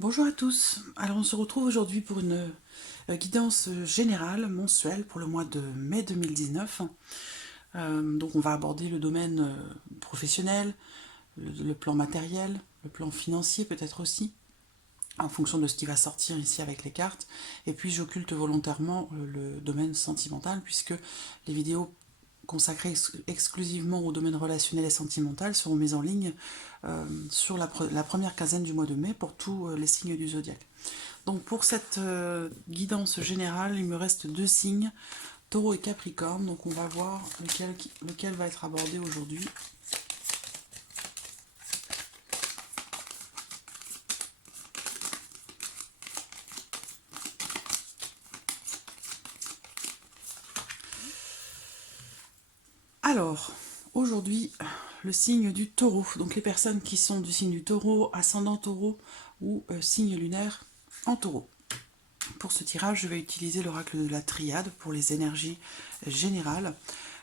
Bonjour à tous. Alors on se retrouve aujourd'hui pour une guidance générale mensuelle pour le mois de mai 2019. Donc on va aborder le domaine professionnel, le plan matériel, le plan financier peut-être aussi, en fonction de ce qui va sortir ici avec les cartes. Et puis j'occulte volontairement le domaine sentimental puisque les vidéos consacrées exclusivement au domaine relationnel et sentimental seront mises en ligne sur la première quinzaine du mois de mai pour tous les signes du zodiaque. Donc pour cette guidance générale, il me reste deux signes, Taureau et Capricorne. Donc on va voir lequel va être abordé aujourd'hui. Alors, aujourd'hui, le signe du Taureau. Donc les personnes qui sont du signe du Taureau, ascendant Taureau ou signe lunaire en Taureau. Pour ce tirage, je vais utiliser l'oracle de la triade pour les énergies générales.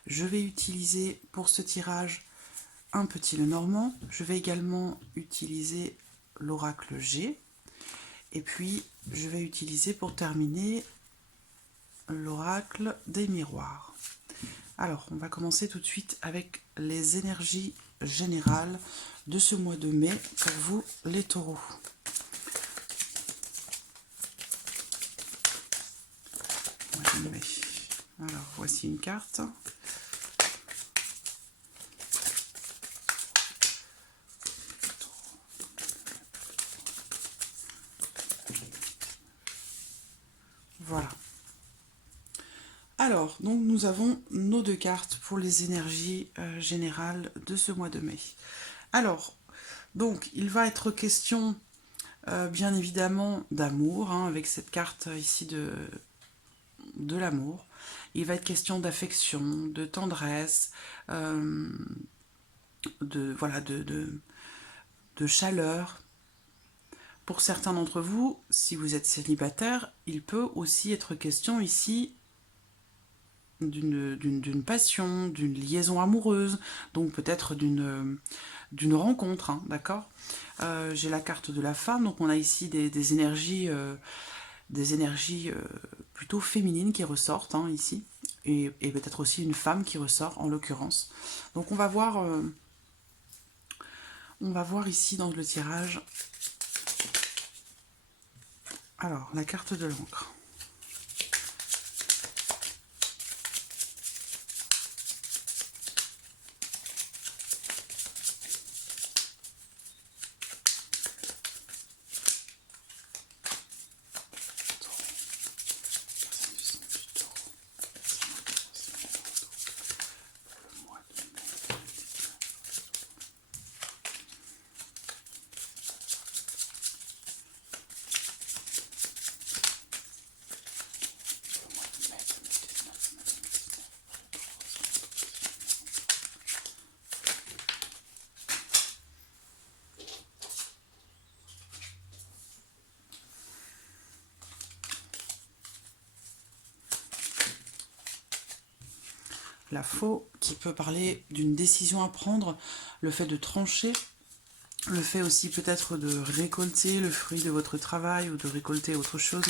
Je vais utiliser pour ce tirage un petit Lenormand. Je vais également utiliser l'oracle G. Et puis, je vais utiliser pour terminer l'oracle des miroirs. Alors, on va commencer tout de suite avec les énergies générales de ce mois de mai pour vous, les taureaux. Alors, voici une carte. Voilà. Alors, donc nous avons nos deux cartes pour les énergies générales de ce mois de mai. Alors, donc, il va être question, bien évidemment, d'amour, hein, avec cette carte ici de l'amour. Il va être question d'affection, de tendresse, voilà, de chaleur. Pour certains d'entre vous, si vous êtes célibataire, il peut aussi être question ici d'une passion, d'une liaison amoureuse, donc peut-être d'une rencontre, hein, d'accord. J'ai la carte de la femme, donc on a ici des énergies plutôt féminines qui ressortent, hein, ici, et peut-être aussi une femme qui ressort en l'occurrence. Donc on va voir ici dans le tirage. Alors, la carte de l'encre. La faux qui peut parler d'une décision à prendre, le fait de trancher, le fait aussi peut-être de récolter le fruit de votre travail ou de récolter autre chose.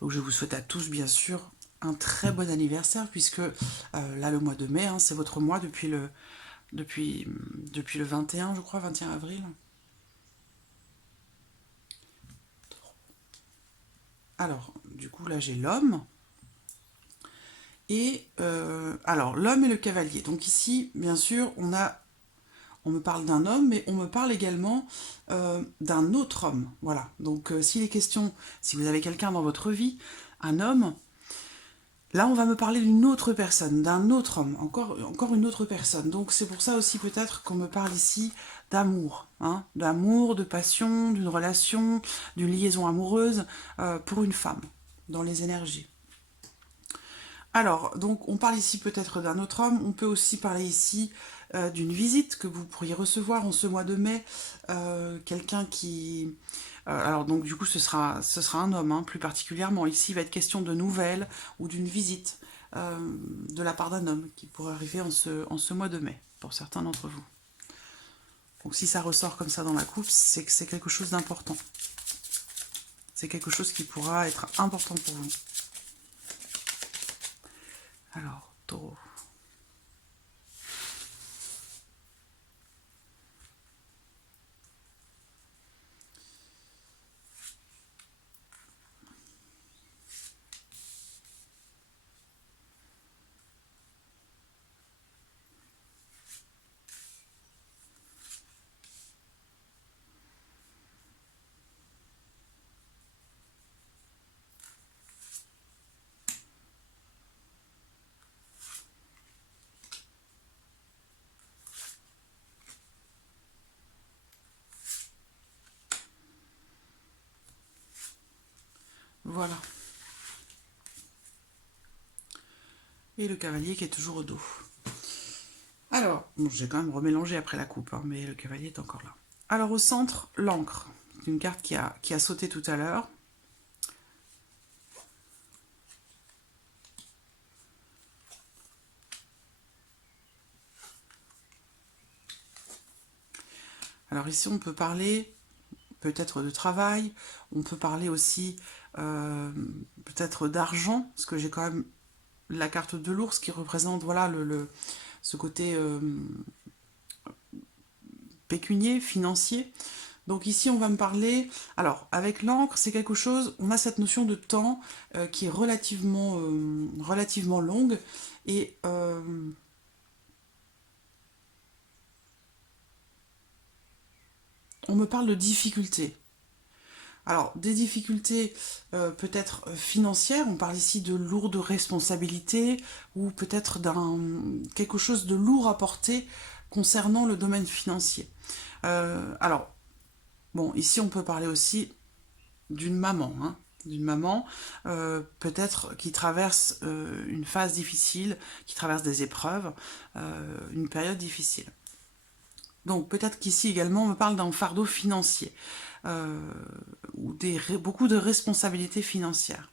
Donc je vous souhaite à tous bien sûr un très bon anniversaire puisque là le mois de mai, hein, c'est votre mois depuis le 21, je crois, 21 avril. Alors, du coup, là, j'ai l'homme. Et, alors, l'homme et le cavalier. Donc ici, bien sûr, on me parle d'un homme, mais on me parle également d'un autre homme. Voilà. Donc, s'il est question, si vous avez quelqu'un dans votre vie, un homme, là, on va me parler d'une autre personne, d'un autre homme, encore une autre personne. Donc, c'est pour ça aussi peut-être qu'on me parle ici d'amour, hein, d'amour, de passion, d'une relation, d'une liaison amoureuse pour une femme, dans les énergies. Alors, donc on parle ici peut-être d'un autre homme, on peut aussi parler ici d'une visite que vous pourriez recevoir en ce mois de mai, quelqu'un qui... alors donc du coup ce sera un homme, hein, plus particulièrement. Ici il va être question de nouvelles ou d'une visite de la part d'un homme qui pourrait arriver en ce mois de mai, pour certains d'entre vous. Donc si ça ressort comme ça dans la coupe, c'est que c'est quelque chose d'important. C'est quelque chose qui pourra être important pour vous. Alors, taureau. Voilà. Et le cavalier qui est toujours au dos. Alors, bon, j'ai quand même remélangé après la coupe, hein, mais le cavalier est encore là. Alors au centre, l'encre. C'est une carte qui a sauté tout à l'heure. Alors ici, on peut parler peut-être de travail, on peut parler aussi peut-être d'argent, parce que j'ai quand même la carte de l'ours qui représente voilà, ce côté pécunier, financier. Donc ici, on va me parler... Alors, avec l'encre, c'est quelque chose... On a cette notion de temps qui est relativement longue. Et on me parle de difficultés. Alors, des difficultés peut-être financières, on parle ici de lourdes responsabilités, ou peut-être d'un quelque chose de lourd à porter concernant le domaine financier. Alors, bon, ici on peut parler aussi d'une maman, hein, d'une maman peut-être qui traverse une phase difficile, qui traverse des épreuves, une période difficile. Donc peut-être qu'ici également on me parle d'un fardeau financier ou beaucoup de responsabilités financières.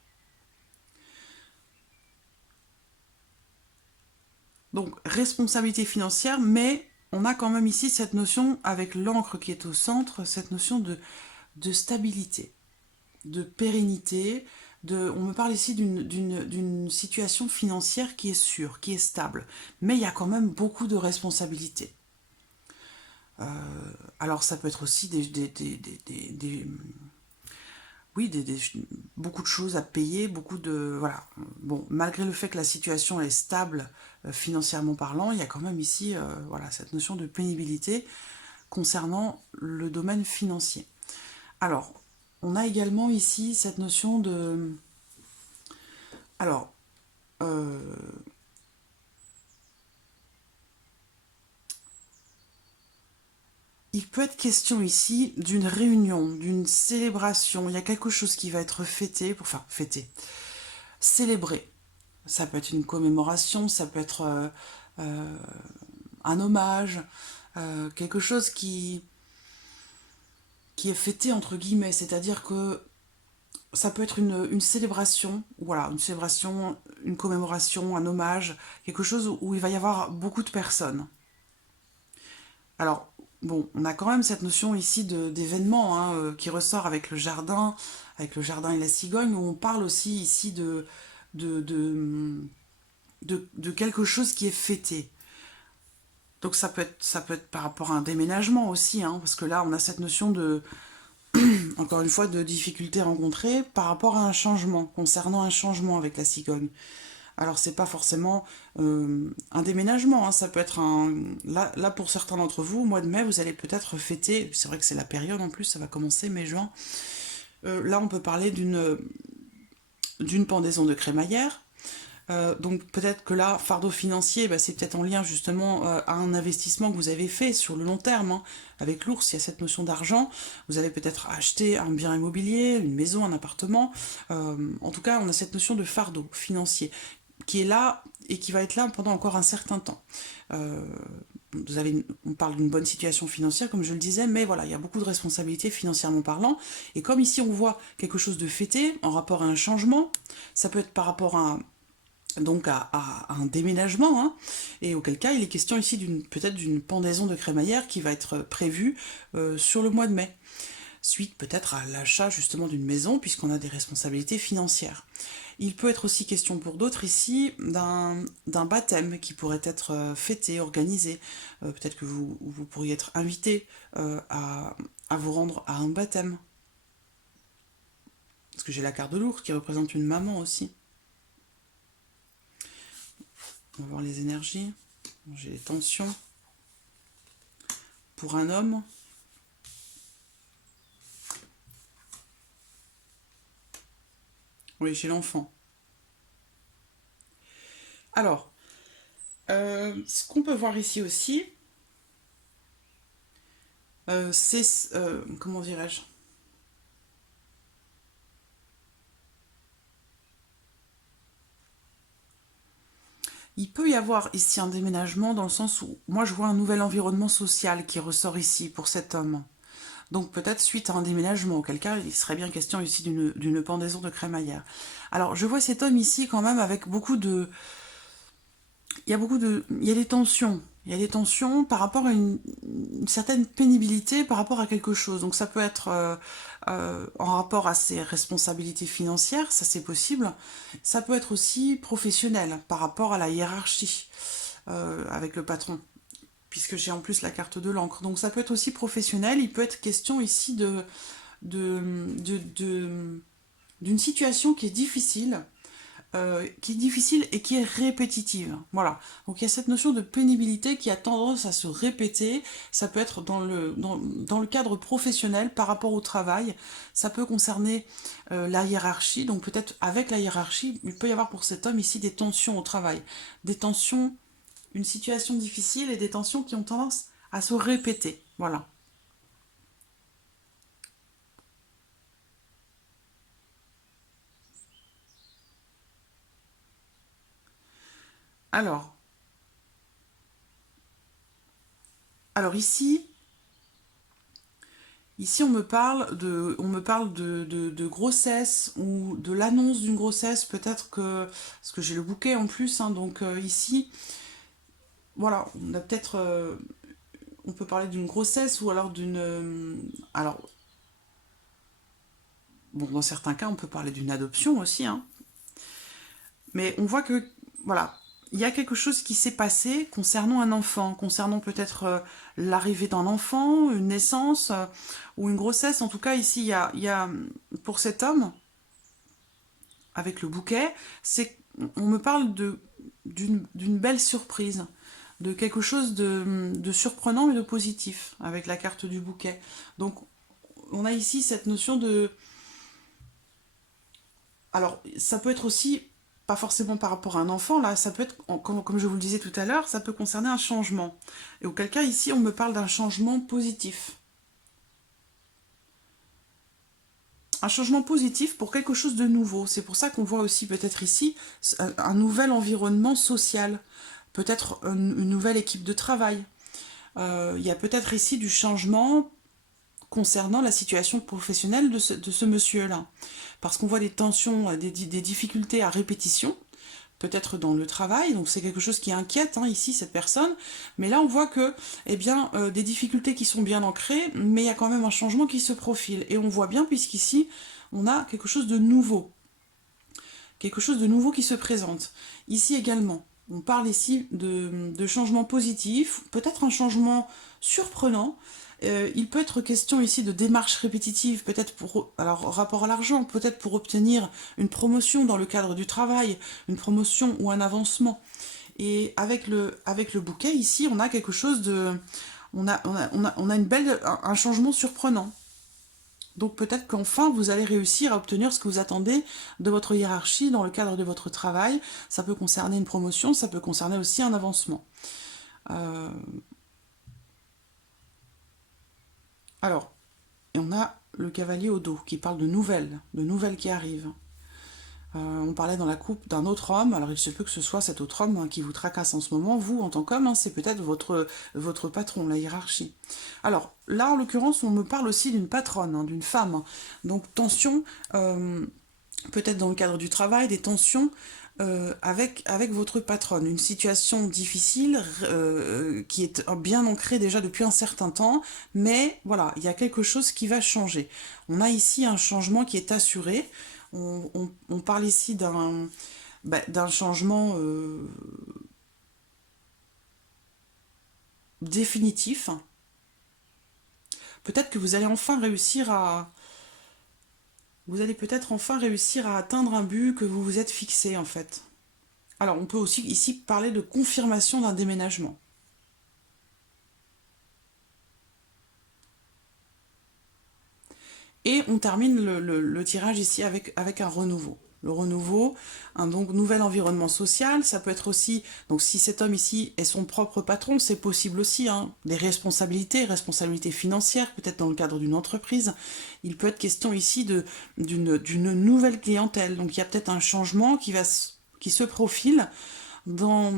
Donc responsabilité financière, mais on a quand même ici cette notion, avec l'encre qui est au centre, cette notion de stabilité, de pérennité. On me parle ici d'une situation financière qui est sûre, qui est stable, mais il y a quand même beaucoup de responsabilités. Alors ça peut être aussi oui, beaucoup de choses à payer, beaucoup de... Voilà. Bon, malgré le fait que la situation est stable financièrement parlant, il y a quand même ici voilà, cette notion de pénibilité concernant le domaine financier. Alors, on a également ici cette notion de... Alors, il peut être question ici d'une réunion, d'une célébration. Il y a quelque chose qui va être fêté, enfin fêté, célébré. Ça peut être une commémoration, ça peut être un hommage, quelque chose qui est fêté entre guillemets, c'est-à-dire que ça peut être une célébration, voilà, une célébration, une commémoration, un hommage, quelque chose où il va y avoir beaucoup de personnes. Alors, bon, on a quand même cette notion ici d'événement hein, qui ressort avec le jardin et la cigogne, où on parle aussi ici de, de, de quelque chose qui est fêté. Donc ça peut être par rapport à un déménagement aussi, hein, parce que là on a cette notion de, encore une fois, de difficultés rencontrées par rapport à un changement, concernant un changement avec la cigogne. Alors c'est pas forcément un déménagement, hein, ça peut être un... Là pour certains d'entre vous, au mois de mai, vous allez peut-être fêter, c'est vrai que c'est la période en plus, ça va commencer mai-juin. Là on peut parler d'une pendaison de crémaillère. Donc peut-être que là, fardeau financier, bah, c'est peut-être en lien justement à un investissement que vous avez fait sur le long terme. Hein. Avec l'ours, il y a cette notion d'argent. Vous avez peut-être acheté un bien immobilier, une maison, un appartement. En tout cas, on a cette notion de fardeau financier qui est là et qui va être là pendant encore un certain temps. Euh, on parle d'une bonne situation financière, comme je le disais, mais voilà, il y a beaucoup de responsabilités financièrement parlant. Et comme ici on voit quelque chose de fêté en rapport à un changement, ça peut être par rapport donc à un déménagement, hein, et auquel cas il est question ici peut-être d'une pendaison de crémaillère qui va être prévue sur le mois de mai, suite peut-être à l'achat justement d'une maison, puisqu'on a des responsabilités financières. Il peut être aussi question pour d'autres ici d'un baptême qui pourrait être fêté, organisé. Peut-être que vous pourriez être invité à vous rendre à un baptême. Parce que j'ai la carte de l'ours qui représente une maman aussi. On va voir les énergies. J'ai les tensions. Pour un homme. Oui, chez l'enfant. Alors, ce qu'on peut voir ici aussi, c'est, comment dirais-je, il peut y avoir ici un déménagement dans le sens où moi je vois un nouvel environnement social qui ressort ici pour cet homme. Donc peut-être suite à un déménagement, auquel cas il serait bien question ici d'une pendaison de crémaillère. Alors je vois cet homme ici quand même avec beaucoup de... Il y a des tensions. Il y a des tensions par rapport à une certaine pénibilité par rapport à quelque chose. Donc ça peut être en rapport à ses responsabilités financières, ça c'est possible. Ça peut être aussi professionnel par rapport à la hiérarchie avec le patron, puisque j'ai en plus la carte de l'encre. Donc ça peut être aussi professionnel. Il peut être question ici de, d'une situation qui est difficile et qui est répétitive. Voilà. Donc il y a cette notion de pénibilité qui a tendance à se répéter. Ça peut être dans le cadre professionnel par rapport au travail. Ça peut concerner la hiérarchie. Donc peut-être avec la hiérarchie, il peut y avoir pour cet homme ici des tensions au travail. Des tensions, une situation difficile et des tensions qui ont tendance à se répéter. Voilà. Alors, alors ici, on me parle de grossesse ou de l'annonce d'une grossesse, peut-être que, parce que j'ai le bouquet en plus, hein, donc ici, voilà, on a peut-être, on peut parler d'une grossesse ou alors alors, bon, dans certains cas, on peut parler d'une adoption aussi, hein, mais on voit que, voilà, il y a quelque chose qui s'est passé concernant un enfant, concernant peut-être l'arrivée d'un enfant, une naissance ou une grossesse. En tout cas, ici, il y a pour cet homme, avec le bouquet, c'est on me parle d'une belle surprise, de quelque chose de surprenant et de positif avec la carte du bouquet. Donc on a ici cette notion de... Alors ça peut être aussi, pas forcément par rapport à un enfant, là, ça peut être, comme je vous le disais tout à l'heure, ça peut concerner un changement. Et auquel cas ici on me parle d'un changement positif. Un changement positif pour quelque chose de nouveau. C'est pour ça qu'on voit aussi peut-être ici un nouvel environnement social, peut-être une nouvelle équipe de travail. Il y a peut-être ici du changement concernant la situation professionnelle de ce monsieur-là. Parce qu'on voit des tensions, des difficultés à répétition, peut-être dans le travail, donc c'est quelque chose qui inquiète hein, ici cette personne, mais là on voit que eh bien, des difficultés qui sont bien ancrées, mais il y a quand même un changement qui se profile, et on voit bien puisqu'ici on a quelque chose de nouveau qui se présente. Ici également, on parle ici de changements positifs, peut-être un changement surprenant. Il peut être question ici de démarches répétitives, peut-être pour, alors rapport à l'argent, peut-être pour obtenir une promotion dans le cadre du travail, une promotion ou un avancement. Et avec le bouquet, ici, on a quelque chose de... On a une belle, un changement surprenant. Donc peut-être qu'enfin vous allez réussir à obtenir ce que vous attendez de votre hiérarchie dans le cadre de votre travail. Ça peut concerner une promotion, ça peut concerner aussi un avancement. Euh, alors, et on a le cavalier au dos qui parle de nouvelles qui arrivent. On parlait dans la coupe d'un autre homme, alors il se peut que ce soit cet autre homme qui vous tracasse en ce moment, vous en tant qu'homme, c'est peut-être votre patron, la hiérarchie. Alors là, en l'occurrence, on me parle aussi d'une patronne, d'une femme. Donc tension, peut-être dans le cadre du travail, des tensions avec votre patronne. Une situation difficile qui est bien ancrée déjà depuis un certain temps, mais voilà, il y a quelque chose qui va changer. On a ici un changement qui est assuré. On parle ici d'un changement définitif. Peut-être que vous allez enfin réussir à... Vous allez peut-être enfin réussir à atteindre un but que vous vous êtes fixé en fait. Alors on peut aussi ici parler de confirmation d'un déménagement. Et on termine le tirage ici avec un renouveau. Le renouveau, un donc nouvel environnement social, ça peut être aussi, donc si cet homme ici est son propre patron, c'est possible aussi, des responsabilités financières, peut-être dans le cadre d'une entreprise. Il peut être question ici d'une nouvelle clientèle, donc il y a peut-être un changement qui se profile dans,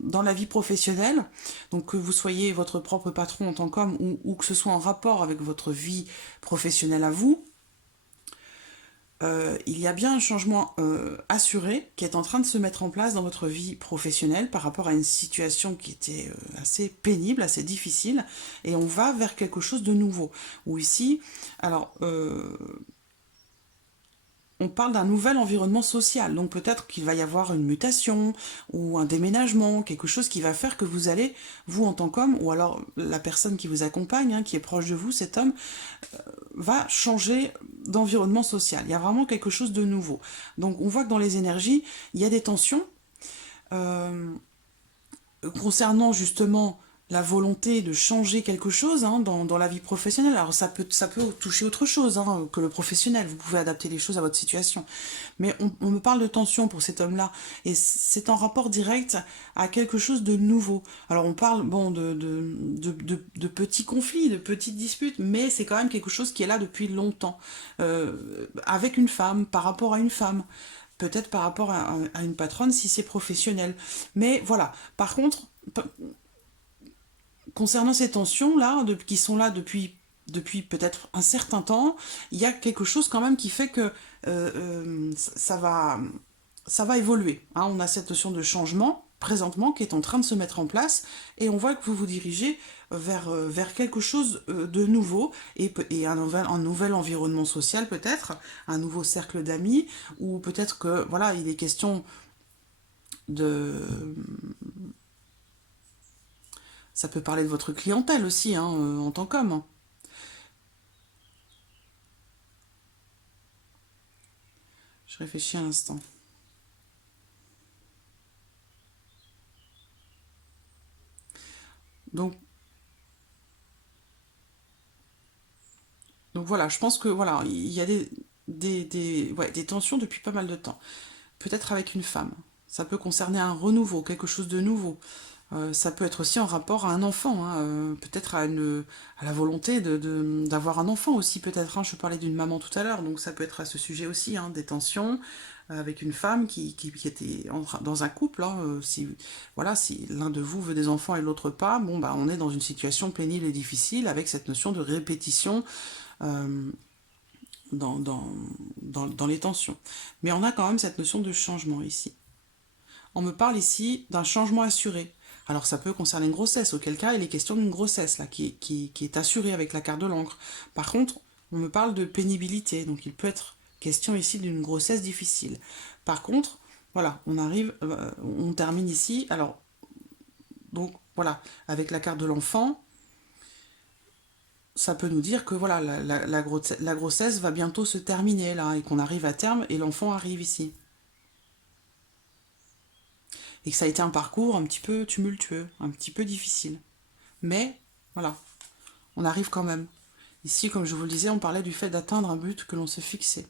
dans la vie professionnelle, donc que vous soyez votre propre patron en tant qu'homme ou que ce soit en rapport avec votre vie professionnelle à vous, il y a bien un changement assuré qui est en train de se mettre en place dans votre vie professionnelle par rapport à une situation qui était assez pénible, assez difficile, et on va vers quelque chose de nouveau. Ou ici, alors on parle d'un nouvel environnement social, donc peut-être qu'il va y avoir une mutation ou un déménagement, quelque chose qui va faire que vous allez, vous en tant qu'homme, ou alors la personne qui vous accompagne, qui est proche de vous, cet homme, va changer d'environnement social. Il y a vraiment quelque chose de nouveau. Donc on voit que dans les énergies, il y a des tensions euh, concernant justement la volonté de changer quelque chose dans la vie professionnelle. Alors ça peut toucher autre chose que le professionnel, vous pouvez adapter les choses à votre situation. Mais on me parle de tension pour cet homme-là, et c'est en rapport direct à quelque chose de nouveau. Alors on parle bon, de petits conflits, de petites disputes, mais c'est quand même quelque chose qui est là depuis longtemps, avec une femme, par rapport à une femme. Peut-être par rapport à une patronne si c'est professionnel. Mais voilà. Par contre, concernant ces tensions-là, qui sont là depuis peut-être un certain temps, il y a quelque chose quand même qui fait que ça va évoluer. On a cette notion de changement présentement qui est en train de se mettre en place et on voit que vous vous dirigez vers quelque chose de nouveau et un nouvel environnement social peut-être, un nouveau cercle d'amis ou peut-être que voilà, il est question de ça peut parler de votre clientèle aussi en tant qu'homme. Je réfléchis un instant. Donc, donc voilà, je pense que voilà, il y a ouais, des tensions depuis pas mal de temps. Peut-être avec une femme. Ça peut concerner un renouveau, quelque chose de nouveau. Ça peut être aussi en rapport à un enfant, peut-être à la volonté d'avoir un enfant aussi, peut-être. Je parlais d'une maman tout à l'heure, donc ça peut être à ce sujet aussi, des tensions avec une femme qui était dans un couple. Si, voilà, si l'un de vous veut des enfants et l'autre pas, bon, bah, on est dans une situation pénible et difficile avec cette notion de répétition euh, dans, dans, dans les tensions. Mais on a quand même cette notion de changement ici. On me parle ici d'un changement assuré. Alors ça peut concerner une grossesse, auquel cas il est question d'une grossesse là, qui est assurée avec la carte de l'encre. Par contre, on me parle de pénibilité, donc il peut être question ici d'une grossesse difficile. Par contre, voilà, on termine ici. Alors, donc voilà, avec la carte de l'enfant, ça peut nous dire que voilà, la grossesse va bientôt se terminer là, et qu'on arrive à terme et l'enfant arrive ici. Et que ça a été un parcours un petit peu tumultueux, un petit peu difficile. Mais voilà, on arrive quand même. Ici, comme je vous le disais, on parlait du fait d'atteindre un but que l'on se fixait.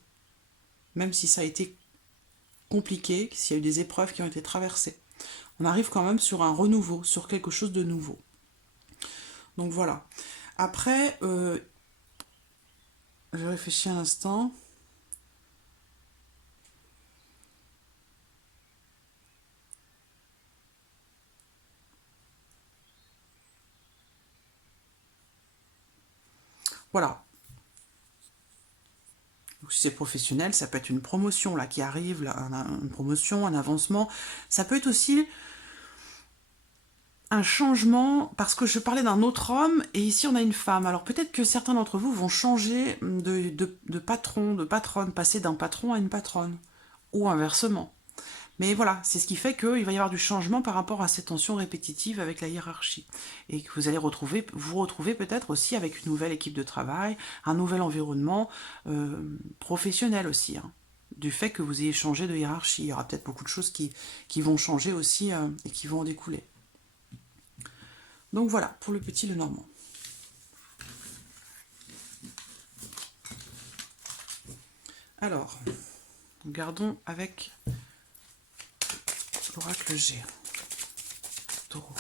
Même si ça a été compliqué, s'il y a eu des épreuves qui ont été traversées. On arrive quand même sur un renouveau, sur quelque chose de nouveau. Donc voilà. Après, je réfléchis un instant. Voilà. Donc, si c'est professionnel, ça peut être une promotion là qui arrive, là, une promotion, un avancement. Ça peut être aussi un changement, parce que je parlais d'un autre homme, et ici on a une femme. Alors peut-être que certains d'entre vous vont changer de patron, de patronne, passer d'un patron à une patronne, ou inversement. Mais voilà, c'est ce qui fait qu'il va y avoir du changement par rapport à ces tensions répétitives avec la hiérarchie. Et que vous allez vous retrouver peut-être aussi avec une nouvelle équipe de travail, un nouvel environnement professionnel aussi. Hein. Du fait que vous ayez changé de hiérarchie. Il y aura peut-être beaucoup de choses qui vont changer aussi et qui vont en découler. Donc voilà, pour le petit Lenormand. Alors, gardons avec l'oracle G. Taureau.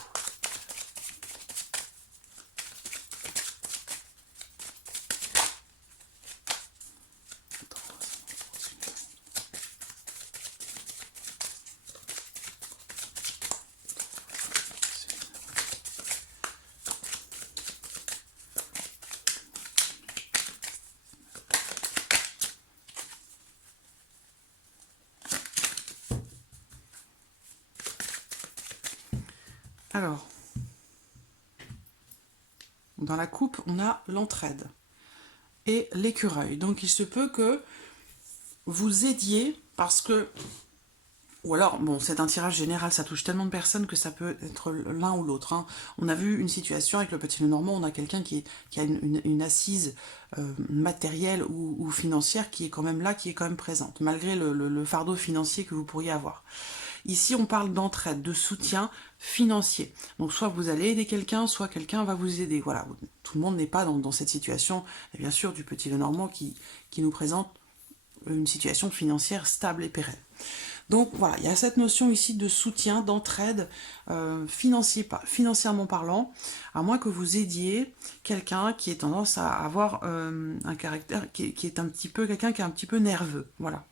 Alors, dans la coupe, on a l'entraide et l'écureuil. Donc il se peut que vous aidiez, parce que... Ou alors, bon, c'est un tirage général, ça touche tellement de personnes que ça peut être l'un ou l'autre. Hein. On a vu une situation avec le petit Lenormand, on a quelqu'un qui a une assise matérielle ou financière qui est quand même là, qui est quand même présente, malgré le fardeau financier que vous pourriez avoir. Ici, on parle d'entraide, de soutien financier. Donc, soit vous allez aider quelqu'un, soit quelqu'un va vous aider. Voilà, tout le monde n'est pas dans cette situation, et bien sûr, du petit Lenormand qui nous présente une situation financière stable et pérenne. Donc voilà, il y a cette notion ici de soutien, d'entraide financièrement parlant, à moins que vous aidiez quelqu'un qui ait tendance à avoir un caractère qui est un petit peu, quelqu'un qui est un petit peu nerveux. Voilà.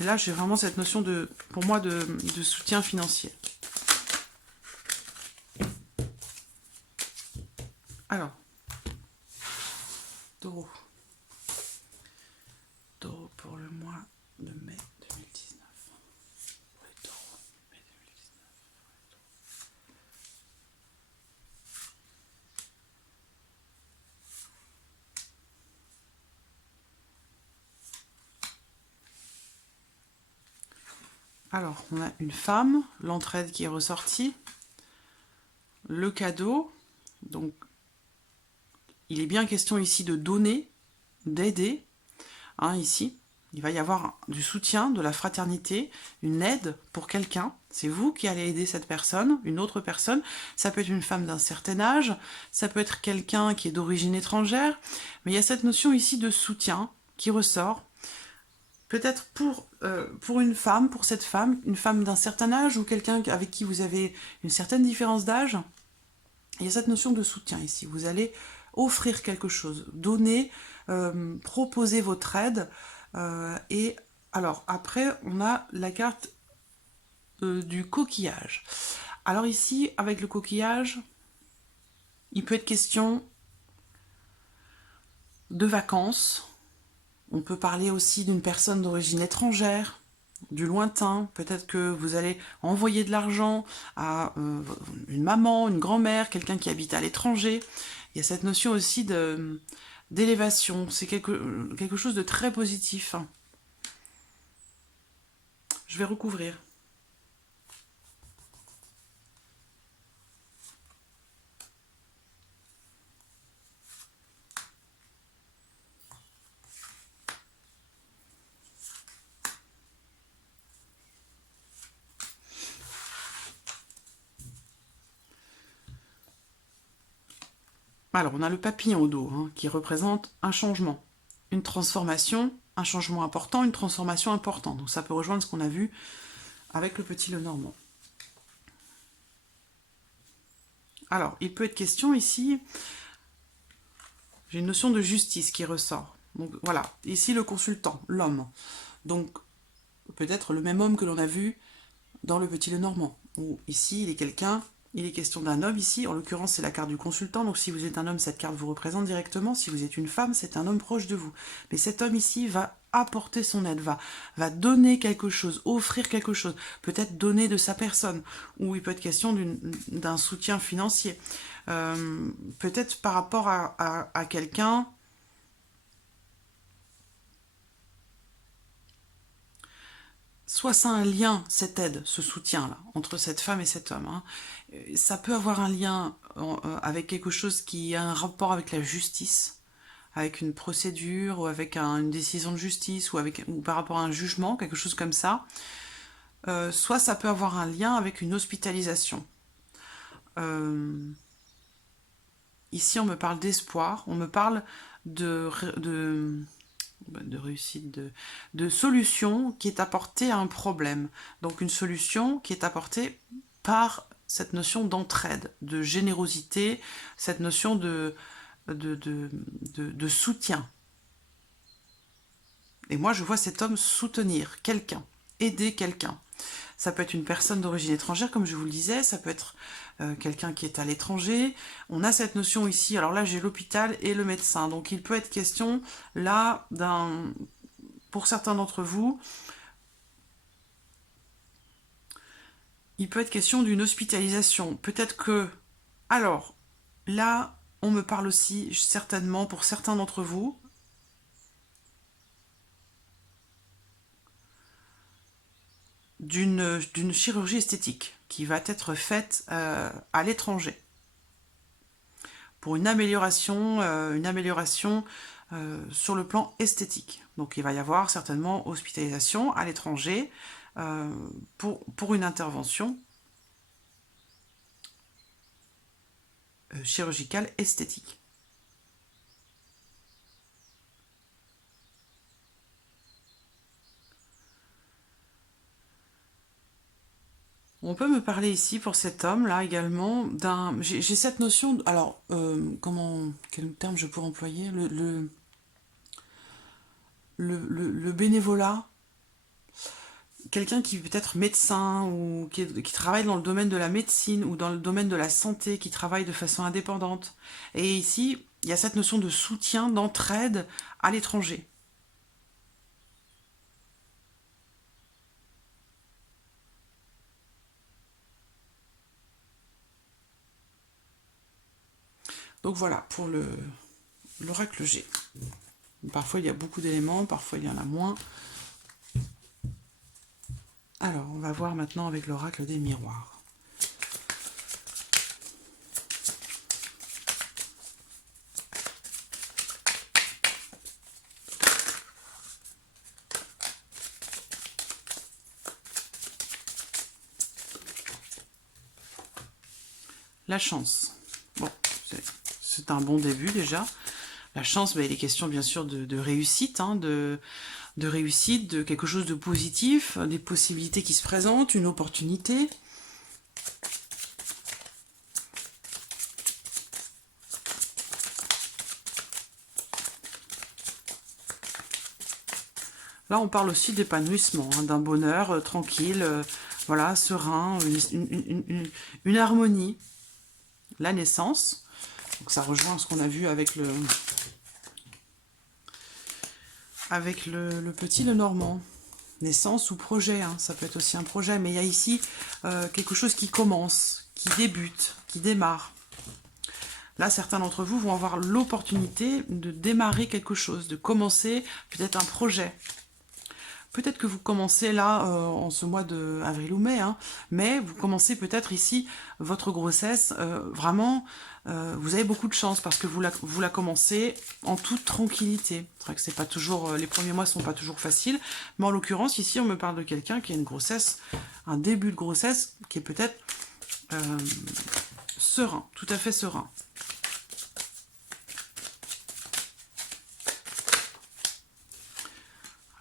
Et là, j'ai vraiment cette notion pour moi, de soutien financier. Alors, Taureau. Taureau pour le mois de mai 2019. Pour les taureaux, mai 2019. Alors, on a une femme, l'entraide qui est ressortie, le cadeau, donc il est bien question ici de donner, d'aider, hein, ici. Il va y avoir du soutien, de la fraternité, une aide pour quelqu'un. C'est vous qui allez aider cette personne, une autre personne. Ça peut être une femme d'un certain âge, ça peut être quelqu'un qui est d'origine étrangère, mais il y a cette notion ici de soutien qui ressort. Peut-être pour une femme, pour cette femme, une femme d'un certain âge ou quelqu'un avec qui vous avez une certaine différence d'âge. Il y a cette notion de soutien ici. Vous allez offrir quelque chose, donner, proposer votre aide. Et alors, après, on a la carte du coquillage. Alors ici, avec le coquillage, il peut être question de vacances. On peut parler aussi d'une personne d'origine étrangère, du lointain. Peut-être que vous allez envoyer de l'argent à une maman, une grand-mère, quelqu'un qui habite à l'étranger. Il y a cette notion aussi d'élévation. C'est quelque chose de très positif. Je vais recouvrir. Alors, on a le papillon au dos, hein, qui représente un changement, une transformation, un changement important, une transformation importante. Donc ça peut rejoindre ce qu'on a vu avec le petit Lenormand. Alors, il peut être question ici, j'ai une notion de justice qui ressort. Donc voilà, ici le consultant, l'homme. Donc peut-être le même homme que l'on a vu dans le petit Lenormand. Ou ici, il est quelqu'un Il est question d'un homme ici, en l'occurrence c'est la carte du consultant, donc si vous êtes un homme, cette carte vous représente directement, si vous êtes une femme, c'est un homme proche de vous. Mais cet homme ici va apporter son aide, va donner quelque chose, offrir quelque chose, peut-être donner de sa personne, ou il peut être question d'un soutien financier. Peut-être par rapport à quelqu'un... Soit c'est un lien, cette aide, ce soutien-là, entre cette femme et cet homme. Hein. Ça peut avoir un lien avec quelque chose qui a un rapport avec la justice, avec une procédure, ou avec une décision de justice, ou par rapport à un jugement, quelque chose comme ça. Soit ça peut avoir un lien avec une hospitalisation. Ici, on me parle d'espoir, on me parle de réussite, de solution qui est apportée à un problème. Donc une solution qui est apportée par cette notion d'entraide, de générosité, cette notion de soutien. Et moi, je vois cet homme soutenir quelqu'un, aider quelqu'un. Ça peut être une personne d'origine étrangère, comme je vous le disais, ça peut être quelqu'un qui est à l'étranger. On a cette notion ici, alors là j'ai l'hôpital et le médecin, donc il peut être question là pour certains d'entre vous, il peut être question d'une hospitalisation. Peut-être que, alors là on me parle aussi certainement pour certains d'entre vous, d'une chirurgie esthétique qui va être faite à l'étranger pour une amélioration sur le plan esthétique. Donc il va y avoir certainement hospitalisation à l'étranger pour une intervention chirurgicale esthétique. On peut me parler ici pour cet homme-là également d'un... J'ai cette notion... Alors, quel terme je pourrais employer le bénévolat. Quelqu'un qui peut être médecin ou qui travaille dans le domaine de la médecine ou dans le domaine de la santé, qui travaille de façon indépendante. Et ici, il y a cette notion de soutien, d'entraide à l'étranger. Donc voilà, pour l'oracle G. Parfois il y a beaucoup d'éléments, parfois il y en a moins. Alors, on va voir maintenant avec l'oracle des miroirs. La chance. Bon, c'est un bon début déjà. La chance, il est question bien sûr de réussite, hein, de réussite, de quelque chose de positif, des possibilités qui se présentent, une opportunité. Là, on parle aussi d'épanouissement, hein, d'un bonheur tranquille, voilà, serein, une harmonie. La naissance, donc ça rejoint ce qu'on a vu avec le petit Lenormand. Naissance ou projet, hein, ça peut être aussi un projet, mais il y a ici quelque chose qui commence, qui débute, qui démarre. Là, certains d'entre vous vont avoir l'opportunité de démarrer quelque chose, de commencer peut-être un projet. Peut-être que vous commencez là, en ce mois de avril ou mai, hein, mais vous commencez peut-être ici votre grossesse, vraiment, vous avez beaucoup de chance parce que vous la commencez en toute tranquillité. C'est vrai que c'est pas toujours, les premiers mois sont pas toujours faciles, mais en l'occurrence, ici, on me parle de quelqu'un qui a une grossesse, un début de grossesse qui est peut-être serein, tout à fait serein.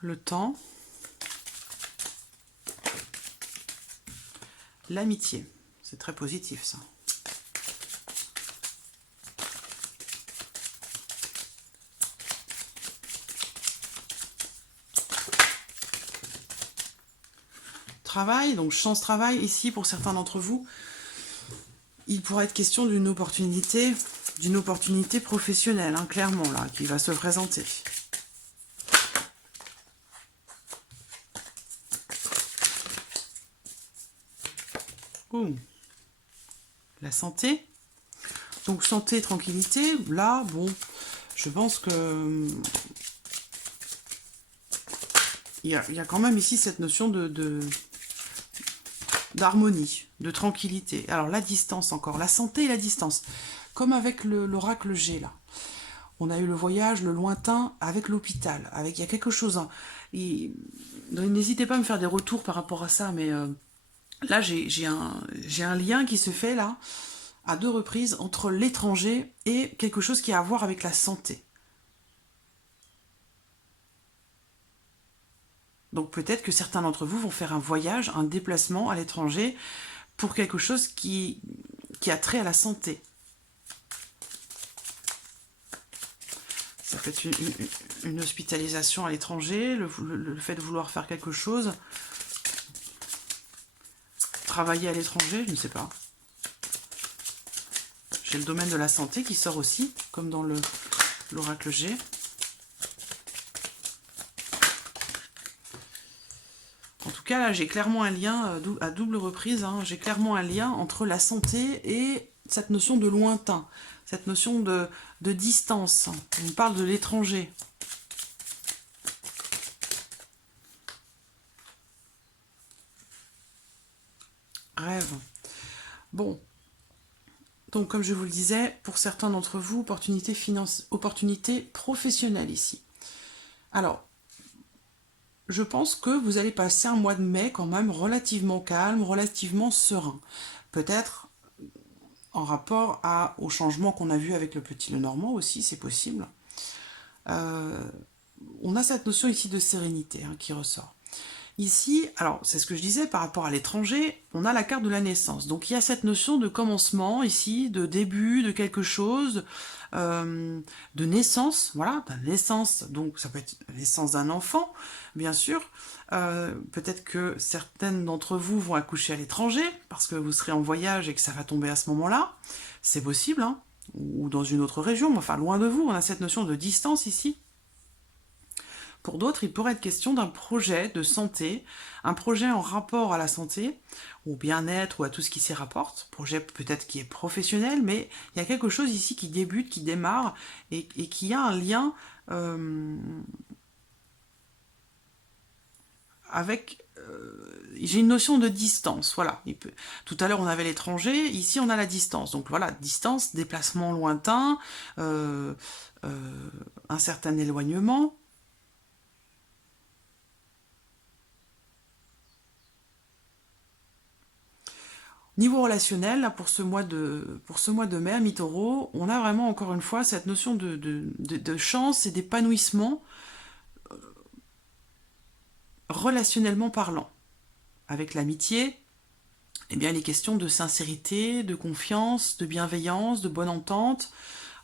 Le temps. L'amitié, c'est très positif ça. Travail, donc chance travail ici pour certains d'entre vous. il pourrait être question d'une opportunité professionnelle, hein, clairement, là, qui va se présenter. Ouh. La santé. Donc, santé, tranquillité. Là, bon, je pense que... Il y a quand même ici cette notion d'harmonie, de tranquillité. Alors, la distance encore. La santé et la distance. Comme avec l'oracle G, là. On a eu le voyage, le lointain, avec l'hôpital. Il y a quelque chose... Hein, n'hésitez pas à me faire des retours par rapport à ça, mais... Là, j'ai un lien qui se fait, là, à 2 reprises, entre l'étranger et quelque chose qui a à voir avec la santé. Donc peut-être que certains d'entre vous vont faire un voyage, un déplacement à l'étranger pour quelque chose qui a trait à la santé. Ça peut être une hospitalisation à l'étranger, le fait de vouloir faire quelque chose... Travailler à l'étranger, je ne sais pas. J'ai le domaine de la santé qui sort aussi, comme dans l'oracle G. En tout cas, là, j'ai clairement un lien, à double reprise, hein, j'ai clairement un lien entre la santé et cette notion de lointain, cette notion de distance. On parle de l'étranger. Rêve. Bon. Donc, comme je vous le disais, pour certains d'entre vous, opportunité professionnelle ici. Alors, je pense que vous allez passer un mois de mai quand même relativement calme, relativement serein. Peut-être en rapport au changement qu'on a vu avec le petit Lenormand aussi, c'est possible. On a cette notion ici de sérénité, hein, qui ressort. Ici, alors c'est ce que je disais par rapport à l'étranger, on a la carte de la naissance. Donc il y a cette notion de commencement ici, de début de quelque chose, de naissance, voilà, de naissance. Donc ça peut être la naissance d'un enfant, bien sûr. Peut-être que certaines d'entre vous vont accoucher à l'étranger, parce que vous serez en voyage et que ça va tomber à ce moment-là. C'est possible, hein, ou dans une autre région, mais enfin loin de vous, on a cette notion de distance ici. Pour d'autres, il pourrait être question d'un projet de santé, un projet en rapport à la santé, au bien-être ou à tout ce qui s'y rapporte, projet peut-être qui est professionnel, mais il y a quelque chose ici qui débute, qui démarre, et qui a un lien avec... j'ai une notion de distance, voilà. Tout à l'heure, on avait l'étranger, ici, on a la distance. Donc voilà, distance, déplacement lointain, un certain éloignement. Niveau relationnel, là, pour ce mois de mai à mi-taureau, on a vraiment, encore une fois, cette notion de chance et d'épanouissement relationnellement parlant. Avec l'amitié, eh bien, il est question de sincérité, de confiance, de bienveillance, de bonne entente.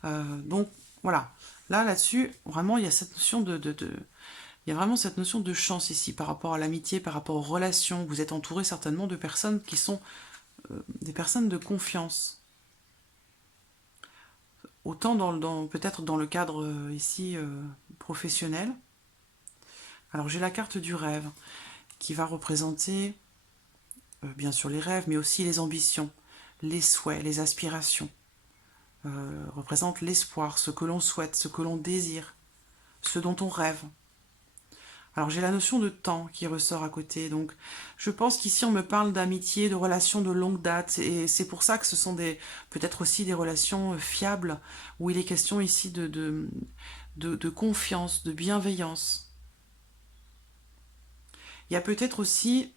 Donc, voilà. Là-dessus, vraiment, il y a cette notion il y a vraiment cette notion de chance ici, par rapport à l'amitié, par rapport aux relations. Vous êtes entouré certainement de personnes qui sont des personnes de confiance. Autant peut-être dans le cadre ici professionnel. Alors j'ai la carte du rêve qui va représenter bien sûr les rêves, mais aussi les ambitions, les souhaits, les aspirations. Représente l'espoir, ce que l'on souhaite, ce que l'on désire, ce dont on rêve. Alors j'ai la notion de temps qui ressort à côté, donc je pense qu'ici on me parle d'amitié, de relations de longue date, et c'est pour ça que ce sont peut-être aussi des relations fiables, où il est question ici de confiance, de bienveillance. Il y a peut-être aussi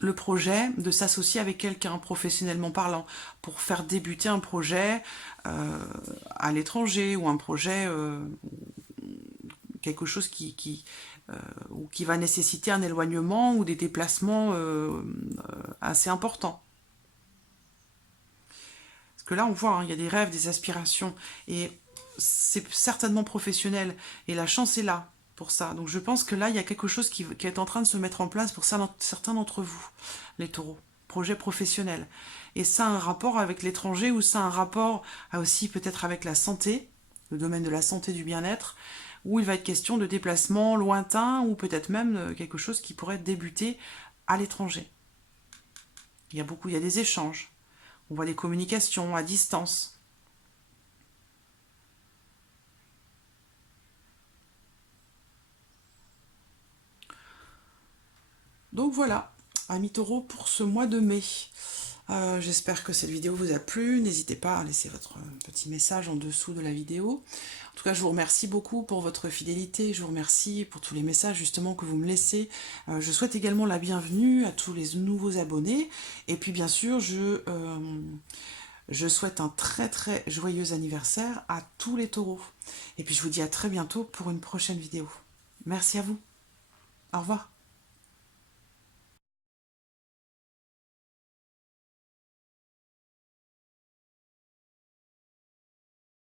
le projet de s'associer avec quelqu'un professionnellement parlant, pour faire débuter un projet à l'étranger, ou un projet, quelque chose qui va nécessiter un éloignement ou des déplacements assez importants. Parce que là, on voit, hein, il y a des rêves, des aspirations, et c'est certainement professionnel, et la chance est là pour ça. Donc je pense que là, il y a quelque chose qui est en train de se mettre en place pour certains d'entre vous, les taureaux. Projet professionnel. et ça a un rapport avec l'étranger ou ça a un rapport aussi peut-être avec la santé, le domaine de la santé du bien-être, où il va être question de déplacement lointain ou peut-être même quelque chose qui pourrait débuter à l'étranger. Il y a des échanges, on voit des communications à distance. Donc voilà, amis taureaux pour ce mois de mai. J'espère que cette vidéo vous a plu. N'hésitez pas à laisser votre petit message en dessous de la vidéo. En tout cas, je vous remercie beaucoup pour votre fidélité. Je vous remercie pour tous les messages justement que vous me laissez. Je souhaite également la bienvenue à tous les nouveaux abonnés. Et puis bien sûr, je souhaite un très très joyeux anniversaire à tous les taureaux. Et puis je vous dis à très bientôt pour une prochaine vidéo. Merci à vous. Au revoir.